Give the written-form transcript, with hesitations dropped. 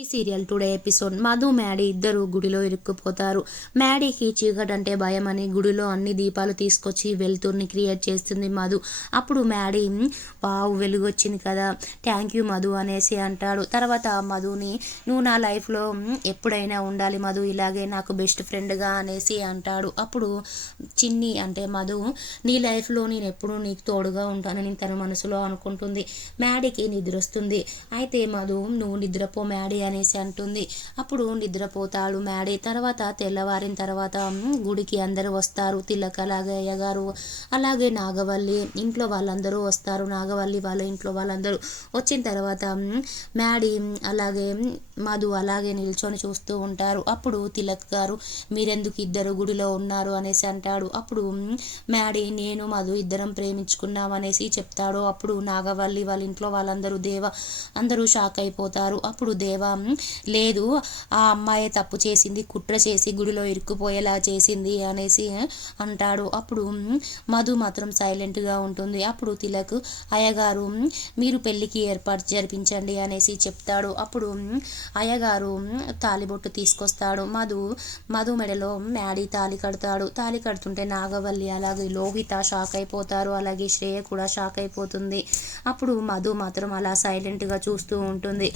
ఈ serial today episode Madhu Maddy ఇద్దరు గుడిలో ఇరుక్కుపోతారు. మ్యాడీకి చీకటంటే భయం అని గుడిలో అన్ని దీపాలు తీసుకొచ్చి వెలుతుర్ని క్రియేట్ చేస్తుంది మధు. అప్పుడు మ్యాడీ వావ్ వెలుగు వచ్చింది కదా, థ్యాంక్ యూ మధు అనేసి అంటాడు. తర్వాత మధుని నువ్వు నా లైఫ్లో ఎప్పుడైనా ఉండాలి మధు, ఇలాగే నాకు బెస్ట్ ఫ్రెండ్గా అనేసి అంటాడు. అప్పుడు చిన్ని అంటే మధు నీ లైఫ్లో నేను ఎప్పుడు నీకు తోడుగా ఉంటానని తన మనసులో అనుకుంటుంది. మ్యాడీకి నిద్ర వస్తుంది. అయితే మధు నువ్వు నిద్రపో మ్యాడీ అనేసి అంటుంది. అప్పుడు నిద్రపోతాడు మ్యాడీ. తర్వాత తెల్లవారిన తర్వాత గుడికి అందరూ వస్తారు. తిలక్ అలాగే అయ్యగారు అలాగే నాగవల్లి ఇంట్లో వాళ్ళందరూ వస్తారు. నాగవల్లి వాళ్ళ ఇంట్లో వాళ్ళందరూ వచ్చిన తర్వాత మ్యాడీ అలాగే మధు అలాగే నిల్చొని చూస్తూ ఉంటారు. అప్పుడు తిలక్ గారు మీరెందుకు ఇద్దరు గుడిలో ఉన్నారు అనేసి అంటాడు. అప్పుడు మ్యాడీ నేను మధు ఇద్దరం ప్రేమించుకున్నాం అనేసి చెప్తాడు. అప్పుడు నాగవల్లి వాళ్ళ ఇంట్లో వాళ్ళందరూ అందరూ షాక్ అయిపోతారు. అప్పుడు దేవ లేదు ఆ అమ్మాయి తప్పు చేసింది, కుట్ర చేసి గుడిలో ఇరుక్కుపోయేలా చేసింది అనేసి అంటాడు. అప్పుడు మధు మాత్రం సైలెంట్గా ఉంటుంది. అప్పుడు తిలక్ అయ్యగారు మీరు పెళ్ళికి ఏర్పాటు జరిపించండి అనేసి చెప్తాడు. అప్పుడు అయ్యగారు తాలిబొట్టు తీసుకొస్తాడు. మధు మెడలో మ్యాడీ తాలి కడతాడు. తాలి కడుతుంటే నాగవల్లి అలాగే లోహిత షాక్ అయిపోతారు. అలాగే శ్రేయ కూడా షాక్ అయిపోతుంది. అప్పుడు మధు మాత్రం అలా సైలెంట్గా చూస్తూ ఉంటుంది.